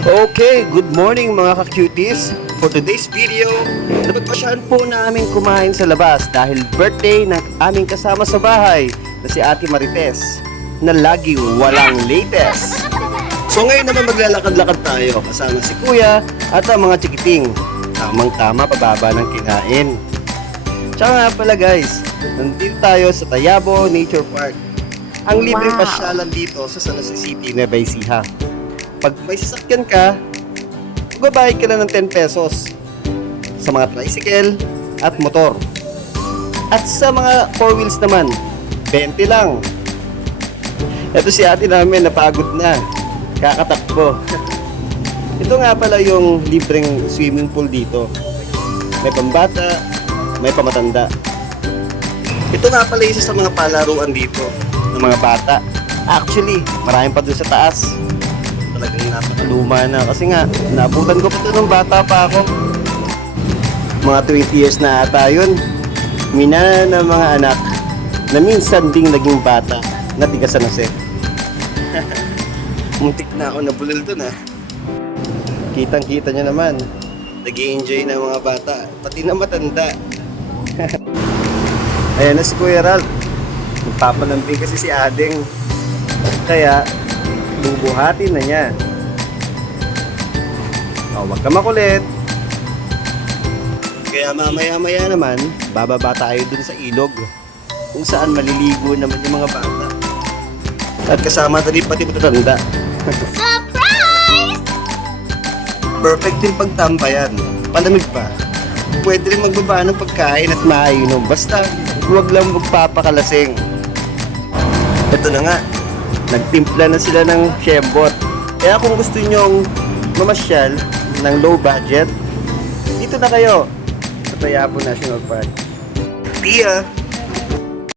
Okay, good morning mga ka-cuties. For today's video, napagpasyahan po namin kumain sa labas dahil birthday ng aming kasama sa bahay na si Ate Marites na laging walang latest. So ngayon naman maglalakad-lakad tayo kasama si Kuya at ang mga chikiting. Tamang-tama pababa ng kinain. Tsaka nga pala guys, nandito tayo sa Tayabo Nature Park. Ang libreng pasyalan dito sa San Jose City, Nueva Ecija. Pag may sasakyan ka, magbabayad ka lang ng 10 pesos sa mga tricycle at motor. At sa mga 4 wheels naman, 20 lang. Ito si ate namin, napagod na. Kakatakbo. Ito nga pala yung libreng swimming pool dito. May pambata, may pamatanda. Ito nga pala isa sa mga palaruan dito ng mga bata. Actually, maraming pa doon sa taas. Talagang napakaluma na kasi nga naabutan ko pa ito nung bata pa ako. Mga 20 years na ata yun. Minana ng mga anak na minsan ding naging bata na tiga San Jose. Muntik na ako nabulol dun ha. Kitang kita nyo naman, nag-i-enjoy na mga bata, pati na matanda. Ayan na si Kuya Ralph. Magpapalambing kasi si Ading, kaya bubuhatin na niya. O, wag ka makulit. Kaya mamaya-maya naman, bababa tayo dun sa ilog kung saan maliligo naman yung mga bata. At kasama tali pati matatanda. Surprise! Perfect din pagtambayan. Palamig pa. Pwede rin magbaba ng pagkain at mainom. Basta huwag lang magpapakalasing. Ito na nga. Nagtimpla na sila ng shembot. Kaya kung gusto nyong mamasyal ng low budget, dito na kayo sa Tayabo National Park. Tia!